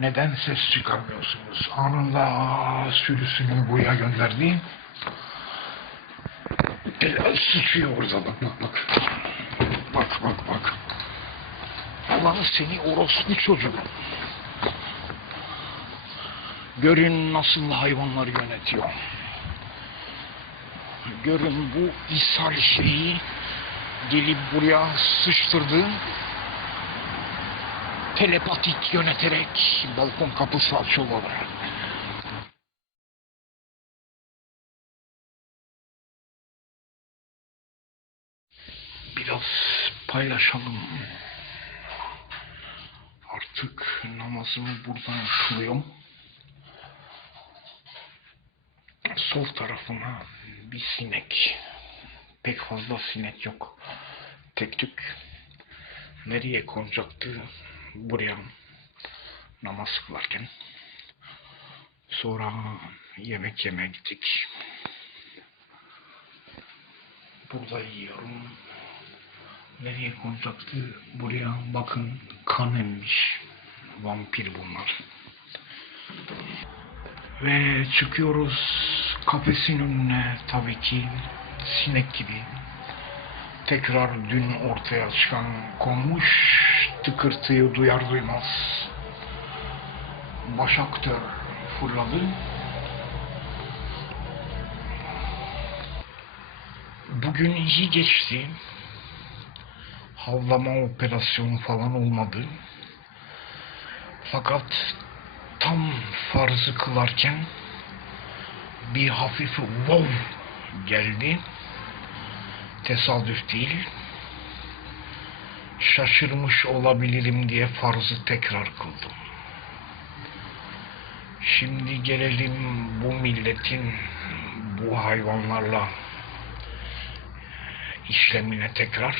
Neden ses çıkarmıyorsunuz? Anında sürüsünü buraya gönderdi. Biraz sıçıyor orada bak bak bak. Bak bak bak. Allah'ın seni orospu çocuk. Görün nasıl hayvanları yönetiyor. Görün bu ishal şeyi gelip buraya sıçtırdı. Telepatik yöneterek balkon kapısı açıyorlar. Biraz paylaşalım. Artık namazımı buradan kılıyorum. Sol tarafıma bir sinek. Pek fazla sinek yok. Tek tük. Nereye konacaktı? Buraya namaz kılarken. Sonra yemek yemeye gittik. Burada yiyorum. Nereye konacaktı? Buraya bakın kan emmiş. Vampir bunlar. Ve çıkıyoruz kafesin önüne tabii ki sinek gibi. Tekrar dün ortaya çıkan konmuş tıkırtıyı duyar duymaz. Başaktör fırladı. Bugün iyi geçti. Havlama operasyonu falan olmadı. Fakat tam farzı kılarken bir hafif wow geldi. Tesadüf değil. Şaşırmış olabilirim diye farzı tekrar kıldım. Şimdi gelelim bu milletin bu hayvanlarla işlemine tekrar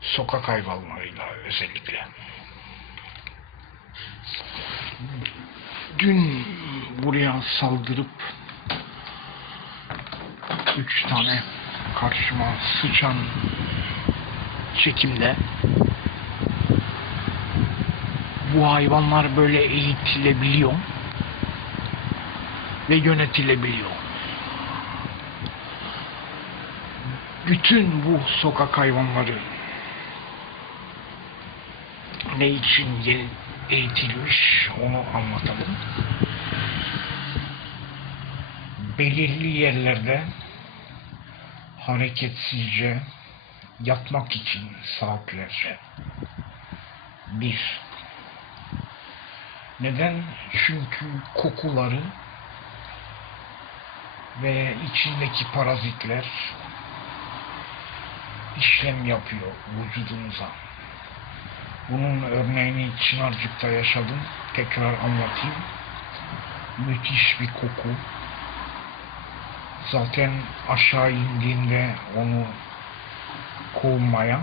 sokak hayvanlarıyla özellikle. Dün buraya saldırıp üç tane karşıma sıçan çekimde bu hayvanlar böyle eğitilebiliyor ve yönetilebiliyor. Bütün bu sokak hayvanları ne için eğitilmiş onu anlatalım. Belirli yerlerde hareketsizce yatmak için saatlerce. Bir. Neden? Çünkü kokuları ve içindeki parazitler işlem yapıyor vücudunuza. Bunun örneğini Çınarcık'ta yaşadım. Tekrar anlatayım. Müthiş bir koku. Zaten aşağı indiğinde onu kovmaya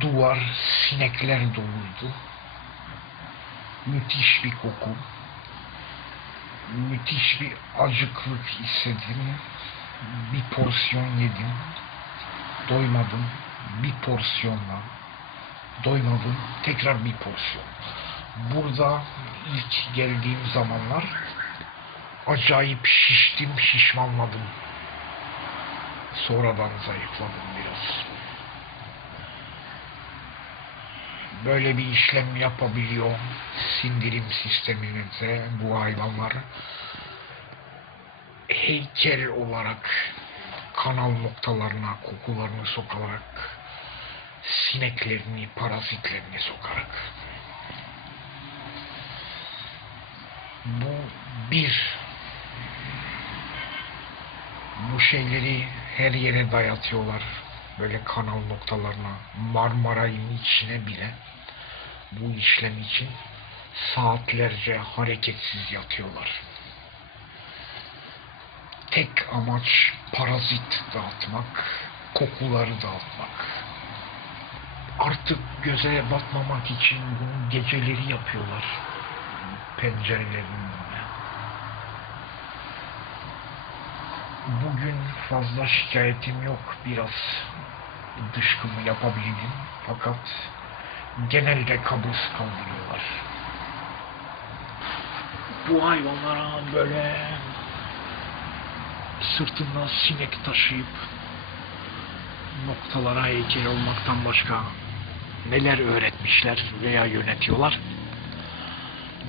duvar sinekler doluydu. Müthiş bir koku. Müthiş bir acıklık hissettim. Bir porsiyon yedim. Doymadım. Bir porsiyonla. Doymadım. Tekrar bir porsiyon. Burada ilk geldiğim zamanlar acayip şiştim, şişmanladım. Sonradan zayıfladım biraz. Böyle bir işlem yapabiliyor sindirim sisteminize bu hayvanlar. Heykel olarak kanal noktalarına kokularını sokarak sineklerini, parazitlerini sokarak. Bu bir bu şeyleri her yere dayatıyorlar. Böyle kanal noktalarına, Marmaray'ın içine bile bu işlem için saatlerce hareketsiz yatıyorlar. Tek amaç parazit dağıtmak, kokuları dağıtmak. Artık göze batmamak için bunu geceleri yapıyorlar. Pencerelerin önüne. Bugün fazla şikayetim yok. Biraz dışkımı yapabildim. Fakat genelde kabız kaldırıyorlar. Bu hayvanlara böyle sırtında sinek taşıyıp noktalara heykel olmaktan başka neler öğretmişler veya yönetiyorlar.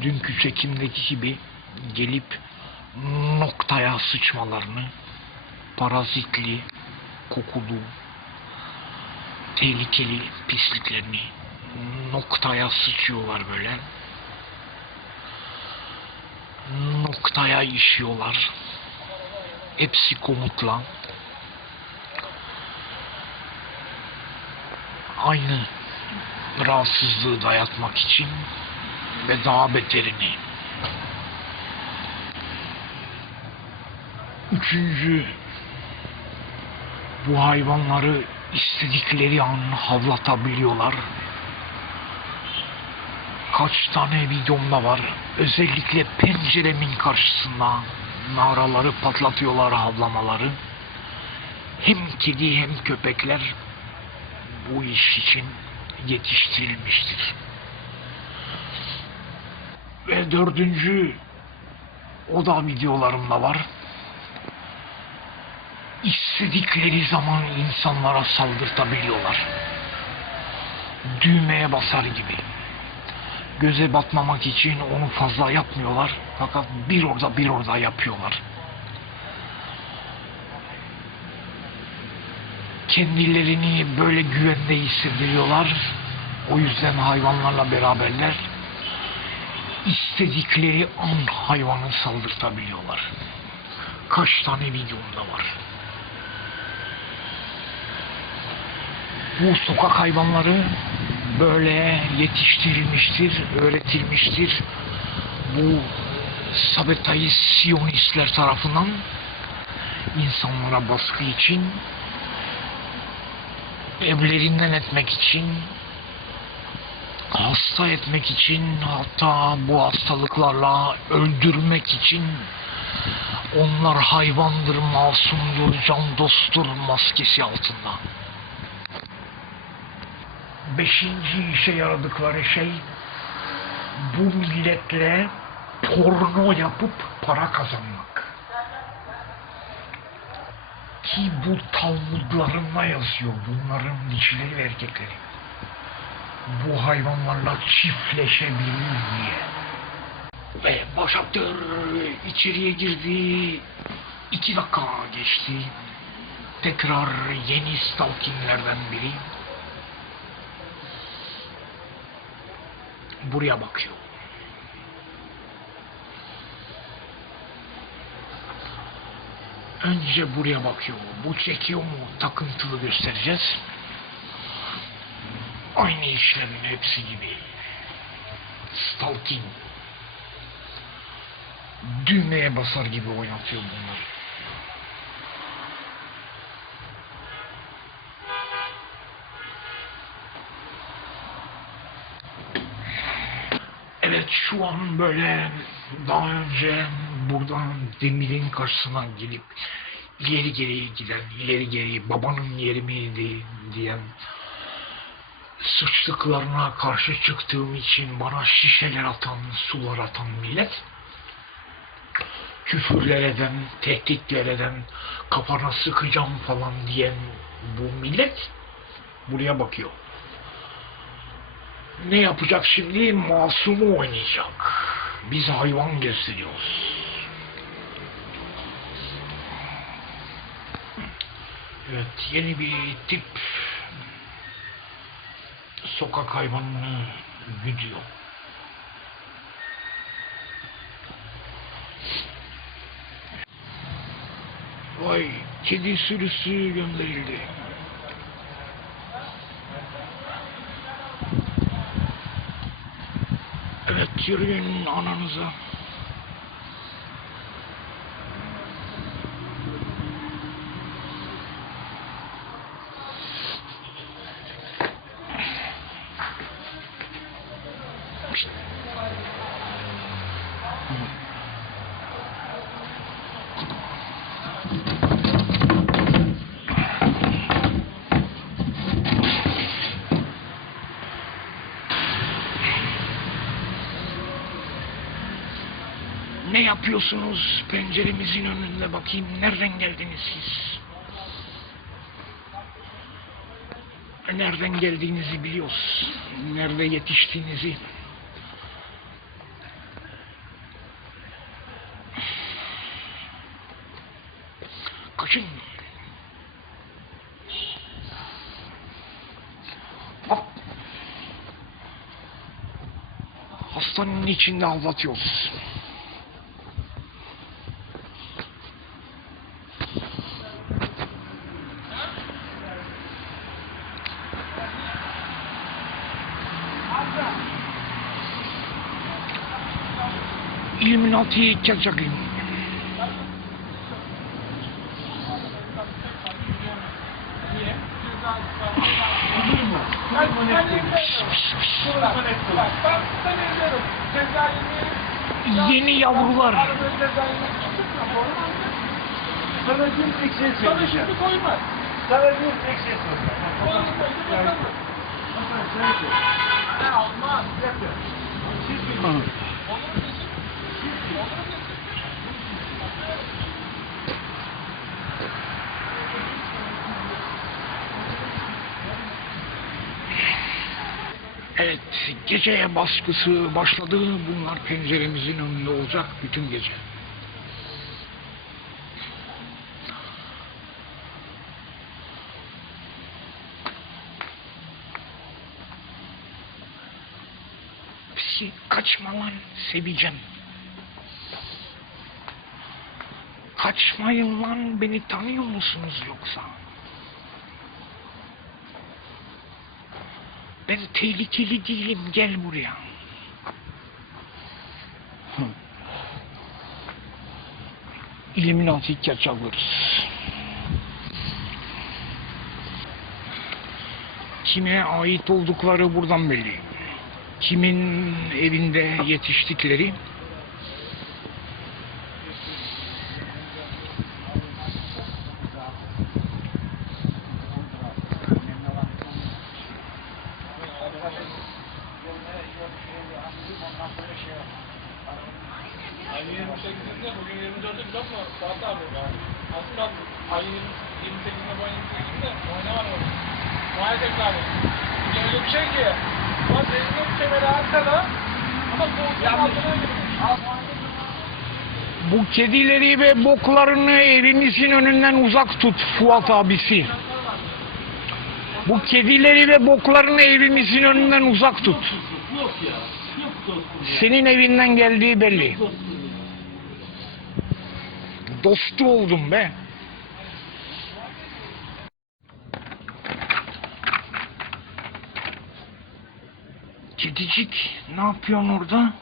Dünkü çekimdeki gibi gelip noktaya sıçmalarını, parazitli, kokulu, tehlikeli pisliklerini noktaya sıçıyorlar böyle. Noktaya işiyorlar. Hepsi komutla. Aynı rahatsızlığı dayatmak için ve daha beterini. Üçüncü, bu hayvanları istedikleri an havlatabiliyorlar. Kaç tane videomda var. Özellikle penceremin karşısında naraları patlatıyorlar havlamaları. Hem kedi hem köpekler bu iş için yetiştirilmiştir. Ve dördüncü o da videolarımda var. İstedikleri zaman insanlara saldırtabiliyorlar. Düğmeye basar gibi. Göze batmamak için onu fazla yapmıyorlar. Fakat bir orada bir orada yapıyorlar. Kendilerini böyle güvende hissediyorlar. O yüzden hayvanlarla beraberler. İstedikleri an hayvanı saldırtabiliyorlar. Kaç tane videomda var. Bu sokak hayvanları böyle yetiştirilmiştir, öğretilmiştir. Bu sabetayı Siyonistler tarafından insanlara baskı için evlerinden etmek için hasta etmek için hatta bu hastalıklarla öldürmek için onlar hayvandır, masumdur, can dosttur maskesi altında. Beşinci işe yaradıkları şey bu milletle porno yapıp para kazanmak. Ki bu Talmudlarında yazıyor bunların dişileri ve erkekleri. Bu hayvanlarla çiftleşebilir diye. Ve başaktör içeriye girdi. İki dakika geçti. Tekrar yeni stalkinglerden biri. Buraya bakıyor. Önce buraya bakıyor. Bu çekiyor mu? Takıntılı göstereceğiz. Aynı işlemin hepsi gibi. Stalking. Düğmeye basar gibi oynatıyor bunları. Evet şu an böyle daha önce buradan demirin karşısına gelip ileri geri giden, ileri geri babanın yeri miydi diyen suçluklarına karşı çıktığım için bana şişeler atan, sular atan millet küfürler eden, tehditler eden, kafana sıkacağım falan diyen bu millet buraya bakıyor. Ne yapacak şimdi? Masumu oynayacak. Biz hayvan gösteriyoruz. Evet, yeni bir tip sokak hayvanını video. Vay, kedi sürüsü gönderildi. Yürüyün ananıza. Yapıyorsunuz penceremizin önünde bakayım nereden geldiniz siz? Nereden geldiğinizi biliyoruz. Nerede yetiştiğinizi. Kaçın. Bak. Hastanın içinde aldatıyoruz. İlluminati'yi çekeceğim. Yeni yavrular. Sana bir tek şey söyleyeceğim. Sana bir tek şey soracağım. Hasan sen söyle. Olmaz. Yapıyor. Siz bilin. Evet, geceye baskısı başladı. Bunlar penceremizin önünde olacak bütün gece. Kaçma lan, seveceğim. Kaçmayın lan, beni tanıyor musunuz yoksa? Ben tehlikeli değilim, gel buraya. İlluminati kaçalırız. Kime ait oldukları buradan belli. Kimin evinde yetiştikleri. Bu kedileri ve boklarını evimizin önünden uzak tut Fuat abisi. Bu kedileri ve boklarını evimizin önünden uzak tut. Senin evinden geldiği belli. Dostu oldum be. Kedicik ne yapıyorsun orada?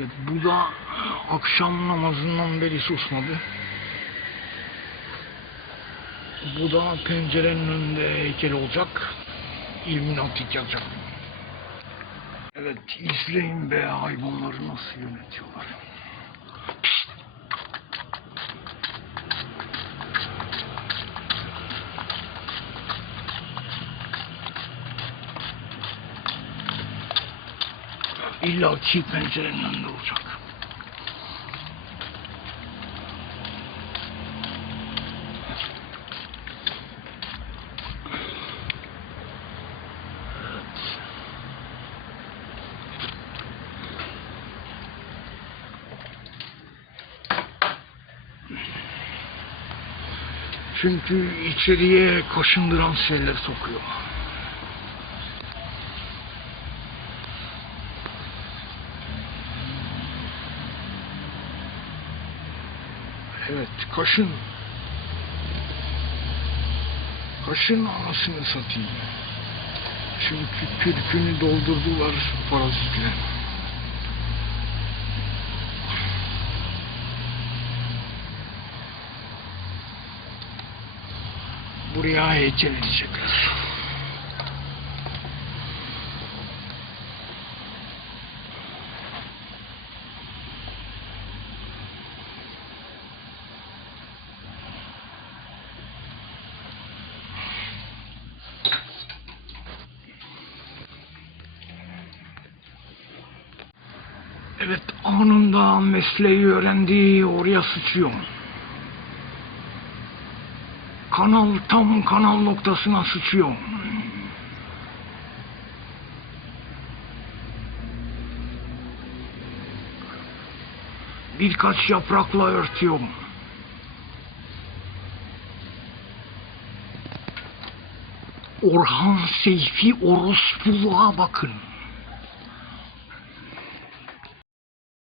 Evet bu da akşam namazından beri susmadı. Bu da pencerenin önünde heykel olacak. İlluminati yazacak. Evet izleyin be hayvanları nasıl yönetiyorlar. İlla ki pencerenin önünde olacak. Çünkü içeriye kaşındıran şeyler sokuyor. Kaşın. Kaşın anasını satayım. Çünkü kürkünü doldurdular parazitle. Buraya heykel edecekler. Evet mesleği öğrendi oraya sıçıyorum. Kanal tam kanal noktasına sıçıyorum. Birkaç yaprakla örtüyorum. Orhan Seyfi orospuluğa bakın.